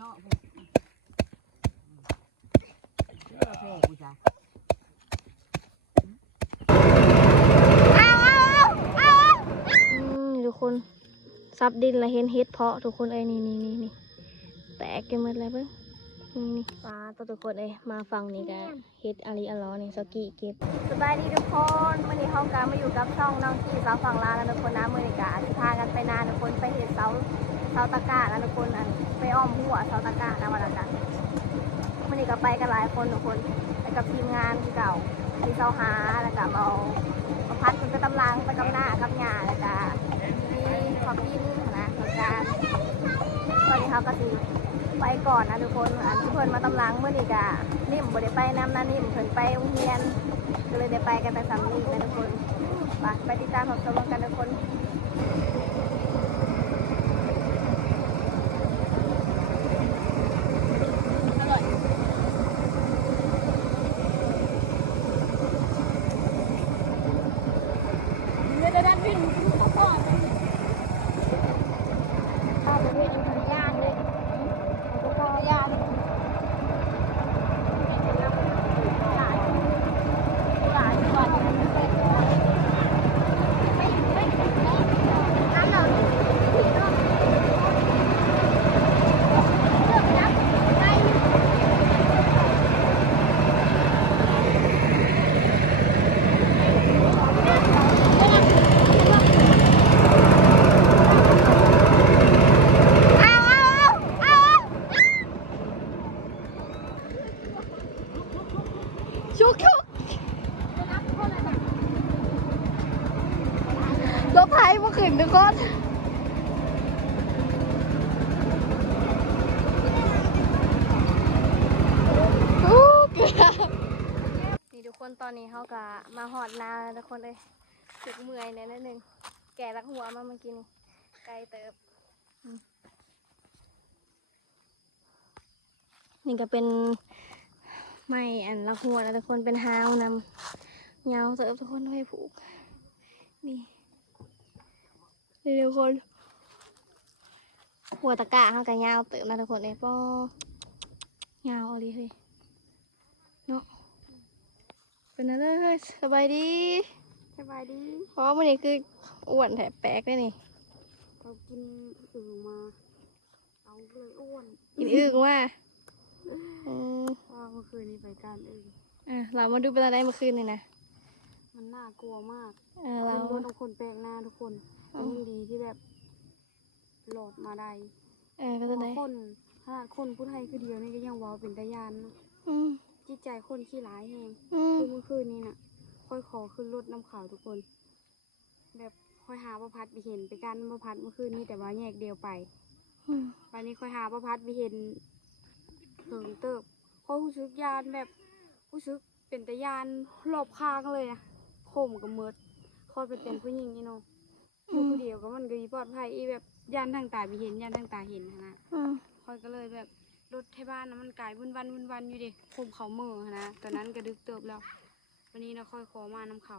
เนาะเชื่อแพ้กูจ้ะทุกคนซับดินแล้วเห็นเฮ็ดเพาะทุกคนเอ้ยนี่แตกกันหมดเลยเบิ่งนี่ปลาตัวทุกคนเอ้ยมาฟังนี่กะเฮ็ดอาลีอาล้อนี่สกี้เก็บสบายดีทุกคนมื้อนี้เฮากะมาอยู่กับช่องน้องกี้สาวฝั่งลาวแล้วทุกคนนะมื้อนี้กะสิพากันไปนาทุกคนไปเฮ็ดเสาตะกร้าแล้วทุกคนอันไปอ้อมหัวเสาตะกร้านะว่าแล้วกันมื้อนี้ก็ไปกันหลายคนทุกคนไปกับทีมงานที่เก่าที่เสาหาแล้วก็เอาพัดคุณไปตำลังไปกับหน้ากับหญ้าแล้วก็มีขอบดินนะเหมือนกันตอนนี้เขาก็สิไปก่อนนะทุกคนอันที่เพิ่นมาตำลังเมื่อนี้กะนิ่มบ่ได้ไปน้ำนะนิ่มเพิ่นไปโรงเรียนก็เลยได้ไปกันแต่สามนี้นะทุกคนไปติดตามชมกันทุกคนรถไถมาขึ้นทุกคนนี่ทุกคนตอนนี้เขาก็มาหอดนาทุกคนเลยสึกเมื่อยเนี่ยนิดนึงแก่รักหัวมาเมื่อกี้นี่ไกลเติบนี่ก็เป็นไม้อันรักหัวแล้วทุกคนเป็นฮาวนำยาวเติบทุกคนไว้ผูกนี่ทุกคนหัวตะกะเขาก็ยาวเติมนะทุกคนเลยป้อยาวเอาดีเลยเนาะเป็นอะไรเฮ้ยสบายดีเพราะวันนี้คืออ้วนแถบแปลกเลยนี่เรากินอึ่งมาเอาเลยอ้วน กินอึ่งว่าเมื่อคืนนี้ไปการอึ่งเรามาดูเป็นอะไรเมื่อคืนนี่นะมันน่ากลัวมากเราต้องคนแปลกหน้าทุกคนแต่ยังดีที่แบบหลอดมาได้ก็จะไหนคนขนาดคนพูดไทยคือเดียวนี่ก็ยังว้าวเป็นตะยานนะจิตใจคนขี้ร้ายแหงคือเมื่อคืนนี้น่ะค่อยขอขึ้นรถน้ำขาวทุกคนแบบค่อยหาประพัดไปเห็นไปกันประพัดเมื่อคืนนี้แต่ว่าแยกเดียวไปวันนี้ค่อยหาประพัดไปเห็นเหิงเติบค่อยรู้สึกยานแบบรู้สึกเป็นตะยานรอบข้างเลยนะโคมกับมืดค่อยเป็นผู้หญิงนี่เนาะอยู่ผู้เดียวก็มันก็ปลอดภัยอีแบบยานทางตาไปเห็นยานทางตาเห็นนะค่อยก็เลยแบบรถที่บ้านนะมันกลายวุ่นวันอยู่ดิโคมเขาเมื่อนะตอนนั้นก็ดึกเติบแล้ววันนี้เราค่อยขอมาน้ำเขา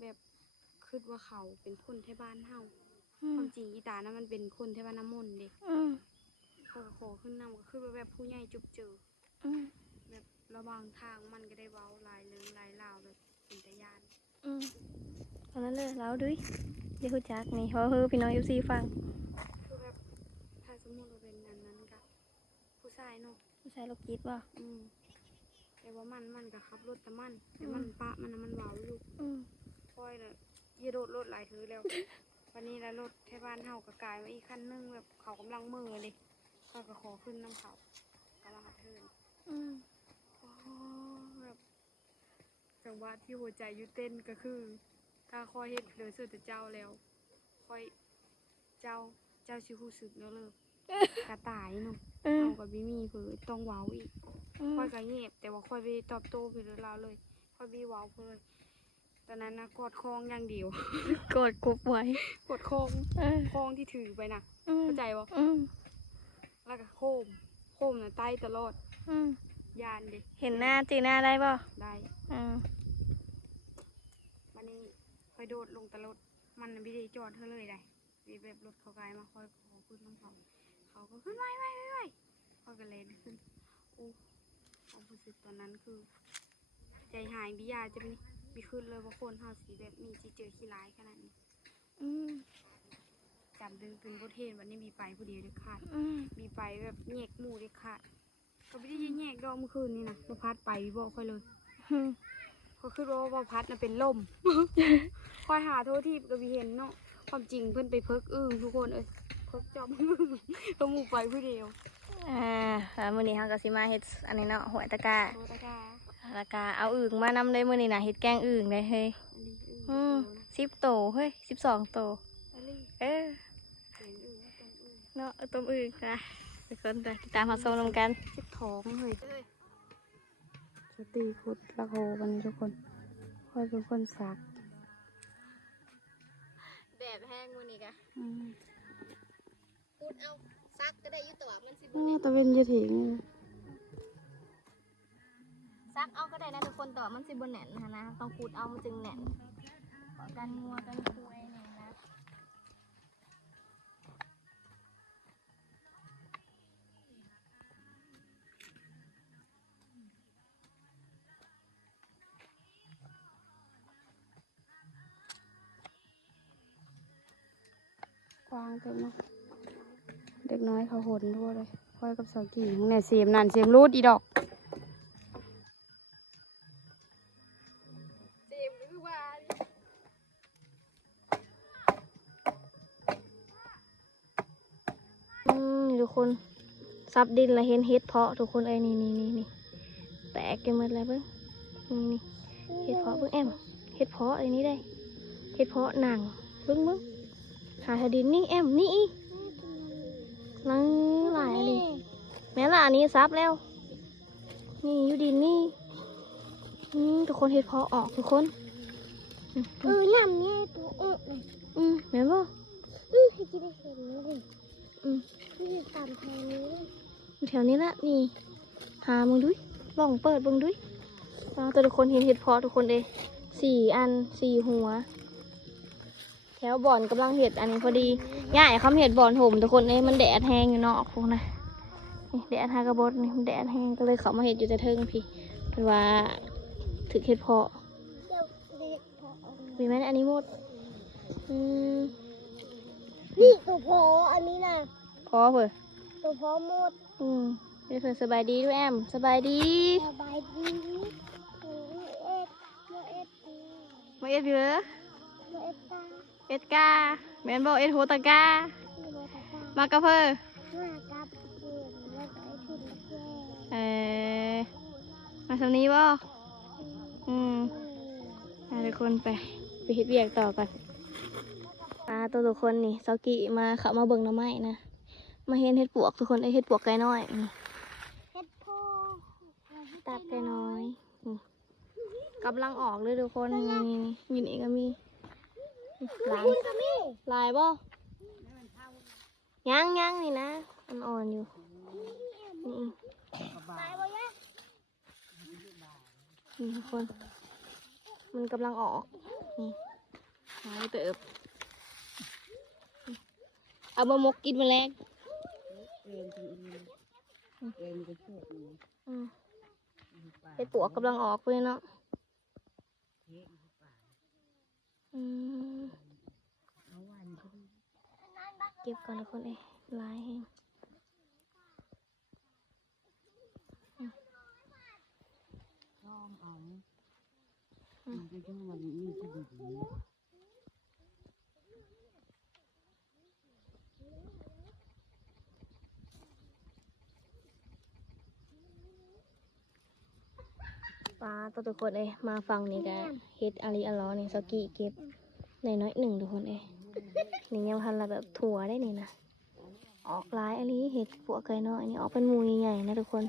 แบบคิดว่าเขาเป็นคนที่บ้านเฮาความจริงอีตานะมันเป็นคนที่บ้านน้ำมนต์เด็กขอขึ้นนำก็คือแบบผู้ใหญ่จุบเจอแบบระหว่างทางมันก็ได้เว้าลายเรื่องลายลาวแบบเป็นตะยานตอนนั้นเลยแล้วด้วยเดี๋ยวคุณจักนี่เพราะพี่น้องยูซีฟังคือแบบถ้าสมมติเราเป็นนั้นกับผู้ชายเนาะผู้ชายโรคจิตป่ะแต่ว่ามันกับขับรถแต่มันปะมันเว้าอยู่ค่อยเลยยีโดดรถหลายถือแล้ววันนี้แล้วรถที่บ้านเฮากระกายมาอีกคันนึงแบบเขากำลังมือเลยก็ขอขึ้นน้ำเขากำลังหัดเทินแบบจังหวะที่หัวใจยุเต้นก็คือถ้าคอยเห็นเดือดสุดเจ้าแล้วคอยเจ้าชิวสึกแล้วเลยกระต่ายเนาะเอากับบิมี่เพื่อต้องว้าวอีกคอยกระเงียบแต่ว่าคอยไปตอบโต้เพื่อเราเลยคอยบีว้าวเพื่อตอนนั้นนะกอดคองอย่างเดียวกดกุบไว้กดคองที่ถือไปนะเข้าใจปะแล้วก็โคมนะใต้ตลอดยานดิเห็นหน้าจีหน้าได้ป่ะได้วันนี้คอยโดดลงตลอดมันไม่ได้จอดเธอเลยได้มีแบบรถเขาไกลมาคอยขอขึ้นน้ำเขา เขาก็ขึ้นไว้พอกันเลยขึ้นโอ้ความรู้สึกตอนนั้นคือใจหายบิยาจะมีขึ้นเลยว่าคนเฮาสีแบบมีจีเจอขี้ร้ายขนาดนี้จำดึงเป็นบทเทศวันนี้มีไปผู้เดียวได้ขาดมีไปแบบแยกหมู่ได้ขาดก็ไม่ได้แยกดอกเมื่อคืนนี่นะมาพัดไปบอกค่อยเลยเขาคือว่าพัดน่ะเป็นลม คอยหาโทษที่ก็มีเห็นเนาะความจริงเพื่อนไปเพิกทุกคนเพิกจอมก็หมู่ไปผู้เดียว มื้อนี้เฮาก็สิมาเฮ็ดอันนี้เนาะหัวตะกา โทษนะคะ แล้วก็เอาอึ่งมานำเลยมื้อนี้น่ะเฮ็ดแกงอึ่งได้เฮ้ย อันนี้10 โตเฮ้ย12 โต อันนี้ เออ เสียงต้นเนาะต้มอึ่งค่ะทุกคนไปติดตามรับชมนำกัน เจ็บท้องเลยจะตีขุดละโหกันทุกคนคอยเป็นคนสัก แดดแห้งมื้อนี้กะ อืม พูดเอาซักก็ได้อยู่แต่ว่ามันสิบ่ โอ้ แน่น ตะเวนจะถึง ซักเอาก็ได้นะทุกคนแต่ว่ามันสิบ่แน่นนะต้องพูดเอามันจึงแน่นขอกันงัวกันคุยนี่นะ กวางเต็มเนาะเด็กน้อยเขาหนทั่วเลยคอยกับสาวกี่เนี่ยเสียมนั่นเสียมรูดอีดอก เจ็บหรือว่านี่ทุกคนซับดินแล้วเห็นเห็ดเพาะทุกคนนี่แตกกันหมดเลยเบิ้งนี่เห็ดเพาะเบิ้งแอมเห็ดเพาะไอ้นี้ได้เห็ดเพาะหนังเบิ้งหาทดินนี่แอมนี่นั่งหลายนี่แม่ละอันนี้ซับแล้วนี่อยู่ดินนี่ทุกคนเห็ดเพาะออกทุกคนยำเนี่ยตัวเลย แม่นบ่ ให้กินได้เห็นเลยนี่ตามทางนี้เลย อยู่แถวนี้ละนี่หามึงดุยลองเปิดมึงดุยแต่ทุกคนเห็นเห็ดเพาะทุกคนเลย4 อัน 4 หัวแถวบ่อนกำลังเห็ดอันนี้พอดีง่ายคำเห็ดบ่อนถมทุกคนเลยมันแดดแห้งอยู่เนาะพวกนะนี่แดดฮากระบดนี่มันแดดแห้งก็เลยเขามาเห็ดอยู่แต่เทิงพี่เป็นว่าถึกเห็ดเพาะ เดี๋ยวเด็กพอ มีไหมอันนี้หมดนี่ตัวพออันนี้นะ พอเผื่อ ตัวพอหมด เดี๋ยวเผื่อสบายดีด้วยแอมสบายดี สบายดีเอ็ด มาเอ็ดเยอะ เอ็ดตา เอ็ดกาแมนบอกเอ็ดโฮตากา โมตาตาม ากระเพอ มากับเพื่อนแล้วก็ไอ้ทุนแก่ มาสำนี้บ่ทุกคนไปเฮ็ดเวียกต่อกันตัวทุกคนนี่เซากิมาเขามาเบิ่งหน่อไม้นะมาเห็นเห็ดปวกทุกคนเห็ดปวกไก่น้อยนี่ เฮ็ดพ่อ ตับไก่น้อยนี่กำลังออกเลยทุกคนนี่อยู่นี่ก็มีหลาย คุณก็มี ลายบ่ยังนี่นะอ่อนๆอยู่นี่ ตายบ่ยะ นี่ทุกคนมันกำลังออกนี่หายเติบเอาบะมกกินมาแรงเห็ดปวกกำลังออกเลยเนาะเก็บก่อนทุกคนลายแห้งปลาตัวทุกคนมาฟังนี่กะเฮ็ดอาริอาล้อนี่สกีเก็บในน้อยหนึ่งทุกคนนี่ยังพันละแบบถั่วได้นี่นะออกลายอันนี้เห็ดปวกไก่น้อยนี่ออกเป็นหมูใหญ่ๆนะทุกคน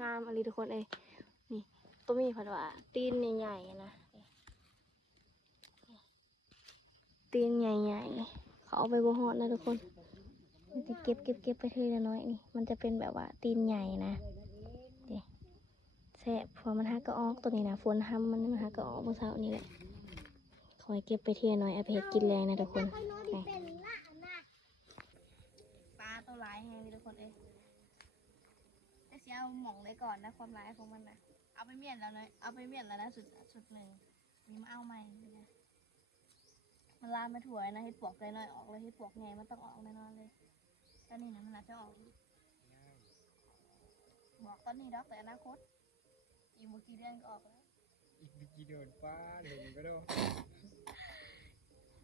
งามอันนี้ทุกคนนี่ตัวมีผัดว่าตีนใหญ่ๆนะตีนใหญ่ๆเขาเอาไปบ่ฮอดนะทุกคนมันจะเก็บไปทีละน้อยนี่มันจะเป็นแบบว่าตีนใหญ่นะแซ่บพอมันหักก็ออกตัวนี้นะฝนทำมันหักก็ออกเมื่อเช้านี้แหละคอยเก็บไปทีละน้อยเอาไปเฮ็ดกินแรงนะทุกคน เป็นละนะ เอาหม่องได้ก่อนนะความร้ายของมันนะเอาไปเมียนแล้วนะเอาไปเมียนแล้วนะสุดหนึ่งมีมาเอาใหม่นะมันลามมาถั่วนะเฮ็ดปวกใจน้อยออกเลยเฮ็ดปวกไงมันต้องออกแน่นอนเลยตอนนี้นะมันอาจจะออกบอกตอนนี้ดอกแต่อนาคตอีกเมื่อกี้เดือนก็ออกแล้ว อีกไม่กี่เดือนป้าหนึ่งก็ได้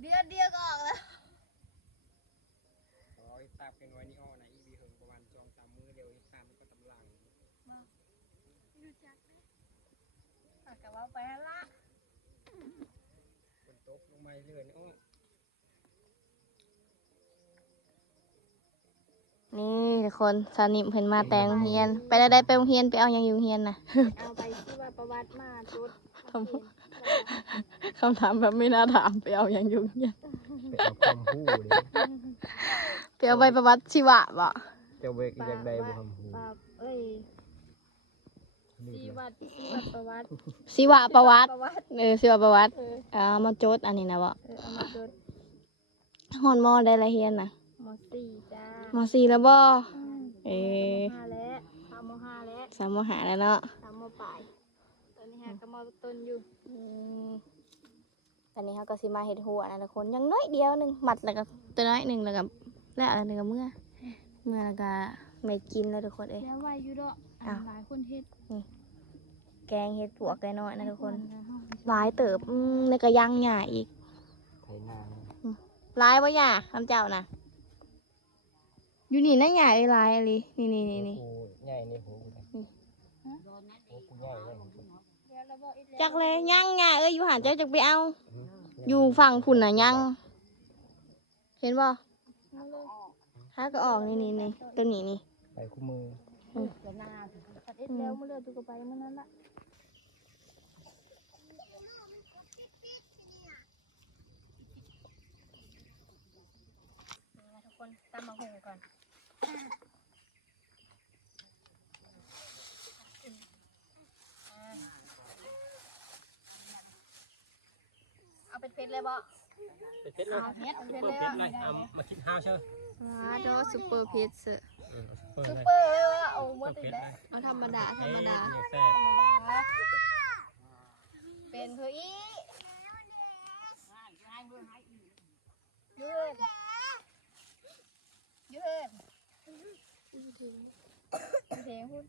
เดือนเดียวก็ออกแล้ว ขอตามเป็นไว้นี่อ้อนะอีบีเหิงประมาณ2-3 มื้อเร็วอีก3มันก็ตำลัง รู้จักนะฝากกับว่าไปละ ฝนตกลงมาเรื่อยๆอ้อ นี่ทุกคนสานิมเพิ่นมาแต่งเฮียนไปได้ไปโรงเรียนไปเอายังอยู่เฮียนน่ะ เอาไปที่ว่าประวัติมาจุด คำถามแบบไม่น่าถามไปเอายังอยู่เฮียน ไปเอาความหู้เลย ไปเอาใบประวัติชีวะบ่ เจ้าเวกอยากได้บ่ความหู้ เอ้ยชีวัดประวัติ ชีวะประวัติ ประวัติ ชีวะประวัติมาโจทย์อันนี้นะบ่ เอามาจุด ฮอนมอได้ละเฮียนน่ะ มสี่จ้าม สี่แล้วบ่เอ ห้าแล้วสามโมห้าแล้ว สามมหาแล้วเนาะ สามโมปลายตอนนี้ฮะก็มอต้นอยู่ ตอนนี้เขาก็สิมาเฮ็ดหัวนะทุกคนยังน้อยเดียวหนึงมัดแล้วก็ตัวน้อยหนึงแล้วก็แล้วอะไรก็เมื่อแล้วก็ไม่กินแล้วทุกคนเอ้ย แล้ววายุดอก อ้าว หลายคนเฮ็ด แกงเฮ็ดปวกน้อยๆนะทุกคนหลายเติบแล้วก็ย่างหญ้าอีก ไถนา หลายบ่หญ้าคำเจ้าน่ะอยู่นี่นะหญ้าหลายอะไรนี่ โอ้ใหญ่นี่หูเลยโอ้กูใหญ่เลย จักเลยย่างหญ้าอยู่หันเจ้าจักไปเอา อยู่ฝั่งพุ่นน่ะย่างเห็นบ่หาก็ออกนี่ตัวนี้นี่ ไปคู่มือ ตัดเอ็ดแล้วเมื่อเลือดตุกไปเมื่อนั้นละ ทุกคนตามมาหุงก่อนเอาเป็นเพชรเลยบ่ ไปเพชรเลย เพชร เพชรเลยมาคิดห้าวเชียว โดซุปเปอร์เพชร ซุปเปอร์เลยว่าเอาหมดติดแล้ว เอาธรรมดา เนี่ยแซ่บ เป็นเพื่ออียืนเพลงพูด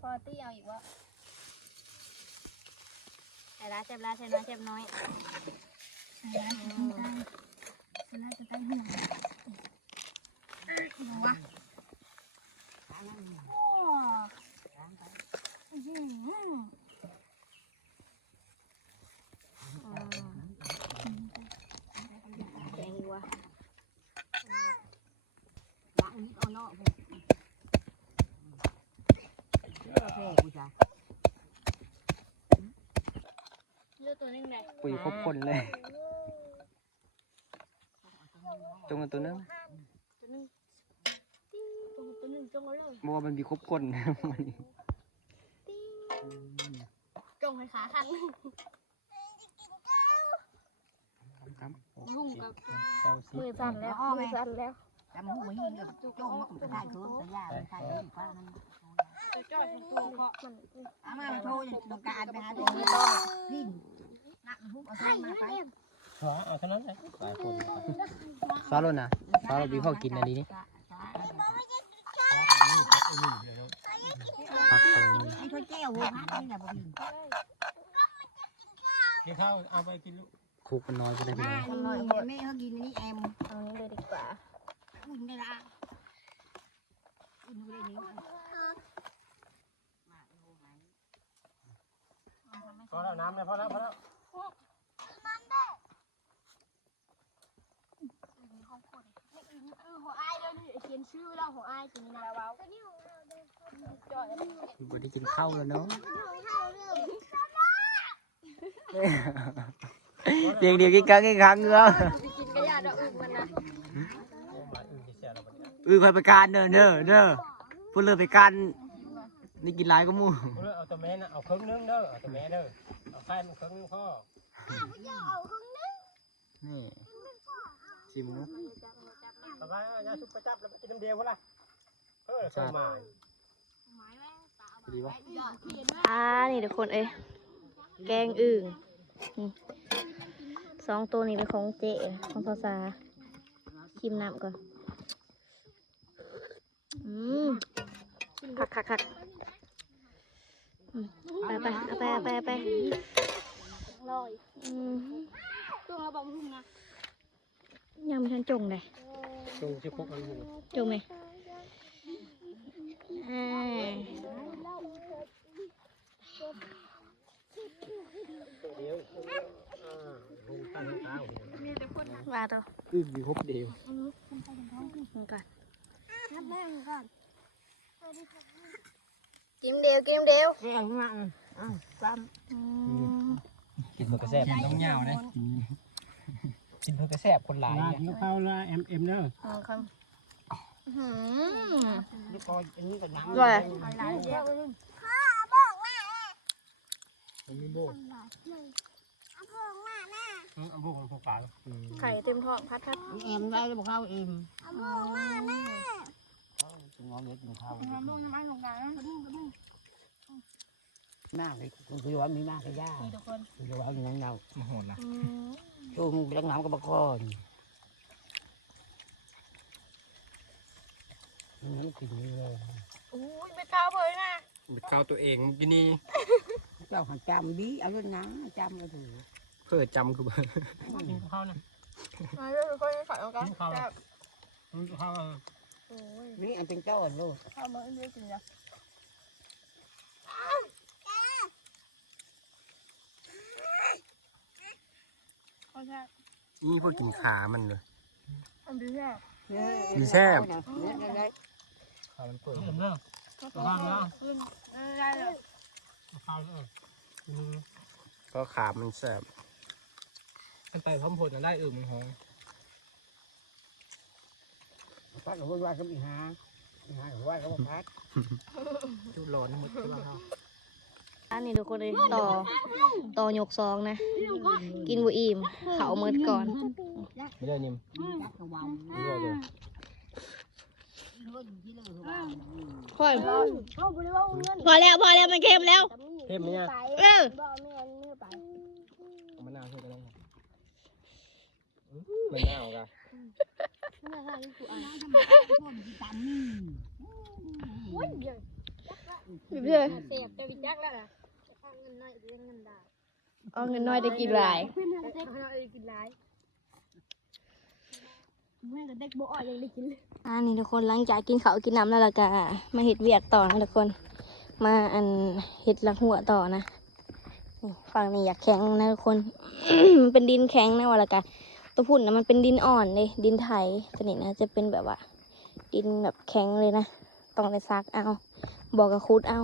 พอตี้เอาอีกวะใส่ละเจ็บละใส่น้อยเจ็บน้อยแกงอีกวะเลือดตัวนึงไหน ปุ๋ยครบคนเลยจงกันตัวนึง ตัวนึงจงเอาเลย บอกว่ามันมีครบคนมันนี่ จงให้ขาข้างนึง ครับ รุ่งกับ เก้าสิบ มือสั่นแล้วมือสั่นแล้ว จำหัวหินกับโจ้งมันก็ได้คือแต่ยาใส่ฟ้ามัน จ้อยทั้งโตเพราะ เอามาโทรอย่างต้องการไปหาตัวนี้พินนักหุบเอาใส่มาไป เอาเท่านั้นเลยหลายคนซอสรสนะซอสรสดีพ่อกินอันนี้นี่ผักตรงนี้ ไอ้ถ้วยแก้วหัวพัดนี่แหละบ่พิน กินข้าวเอาไปกินลูกคุกมันน้อยก็ได้ไป มา เลย นี่แม่เขากินนี่แอม เอานี้เลยดีกว่า อุ่นได้ละอุ่นได้นี่ พอแล้วน้ำเนี่ยพอแล้ว หัวอ้ายเดี๋ยวนี้เขียนชื่อแล้วหัวอ้ายกินนะว้าวจ่อย บ่ได้กินข้าวแล้วเนาะเดี๋ยวกินครั้งเงา กินกระยาดอกอึกมันนะ คอยไปการเด้อพูดเลยไปการนี่กินหลายก็มู่ เอาตัวแม่นะเอาครึ่งนึงเด้อเอาตัวแม่เด้อเอาไข่มันครึ่งนึงพ่อ นี่ชิมนุ ต่อไปยาชุบประจับแล้วกินน้ำเดียวพอละเออใส่มา ดีปะ นี่ทุกคนเอ้ยแกงอึ่งนี่2ตัวนี้เป็นของเจ๊ของภาษาชิมน้ำก่อนคักไปลอย เครื่องระบำรุ่งนะ ยังไม่ทันจงเลย จงชิคุกมันหู จงไหมเดียวหูตั้งเท้า ว่าตัว อึ้งมีครบเดียว มึงก่อน นับแม่ก่อน กินเดียว เรื่องมั่งความ กินเพื่อกระแซบต้องยาวเลยกินเพื่อกระแซบคนหลาย ลา เนี่ย กินข้าวละเอ็มเด้อ ครับ นี่ก็อันนี้ก็หนัง ด้วย มันมีโบกเอาโบกของฝา ไข่เต็มท้องพัด เอ็มได้บอกเขาเอ็ม งอเงี้ยกินข้าว มากเลยคือว่ามีมากก็ยากคือว่าอย่างนั้นเรา โหดนะ ช่วงเลี้ยงน้ำกับปลาคอนนี่กินเลย อุ้ยไปข้าวเลยนะ ข้าวตัวเองเมื่อกี้นี่ เจ้าหันจำดีเอาเรื่องน้ำจำก็ถือ เพื่อจำคือ กินข้าวนะ มาเรื่องคนใส่เอากัน กินข้าวกินข้าว นี่อันเป็นเจ้าอันลูก ข้าวมาเรื่อยๆกินจ้ะ นี่พวกกินขามันเลย อันดีแค่ ดีแซ่บ ได้ ข้าวมันเปิด เอ็มเด้อข้าวนะ ได้เลย ข้าวเออ ก็ขามันแซ่บ มันไปพร้อมผลได้มันหอม พัดหัวว่าก็มีหาหัวว่าก็มาพัด จุดร้อนหมดที่บ้านเขา อันนี้ทุกคนเลยต่อยกซองนะ กินบุอิ่มเขาเมิดก่อน ไม่ได้นิ่ม จักรวาล ไม่ได้เลย พอแล้วมันเค็มแล้ว เทพเนี่ย เออ มะนาวเทพกันแล้วมะนาวกัน พี่เพื่อน เสียบจะวิจักแล้วนะเอาเงินน้อยเรื่องเงินได้ เอาเงินน้อยได้กินหลาย เอาเงินน้อยกินหลายแม่กับเด็กโบอ่อยยังได้กินเลย อันนี้ทุกคนหลังจากกินข้าวกินน้ำแล้วล่ะก็มาเห็ดเวียกต่อนะทุกคน มาอันเห็ดลักหัวต่อนะนี่ฝั่งนี้อยากแข็งนะทุกคน มันเป็นดินแข็งนะว่าละกันตัวพุ่นนะมันเป็นดินอ่อนเลยดินไถตัวนี้นะจะเป็นแบบว่า ดินแบบแข็งเลยนะต้องได้ซักเอาบอกกับคุดเอา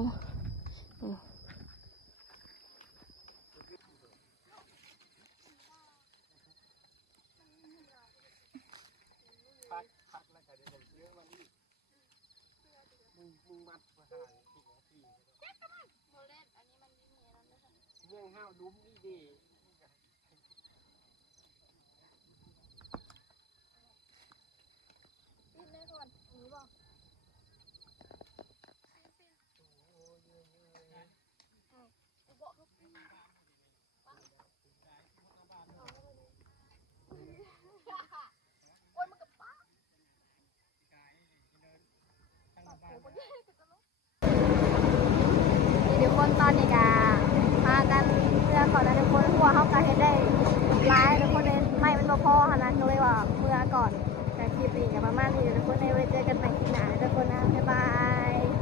ทุกคนตอนนี้ก็มากันเมื่อก่อนนะทุกคนหัวเขาก็เห็นได้ร้ายทุกคนเลยไม่เป็นพอขนาดก็เลยว่าเมื่อก่อนแต่คลิปนี้ก็ประมาณนี้ทุกคนในไว้เจอกันใหม่คลิปหน้าทุกคนนะบ๊ายบาย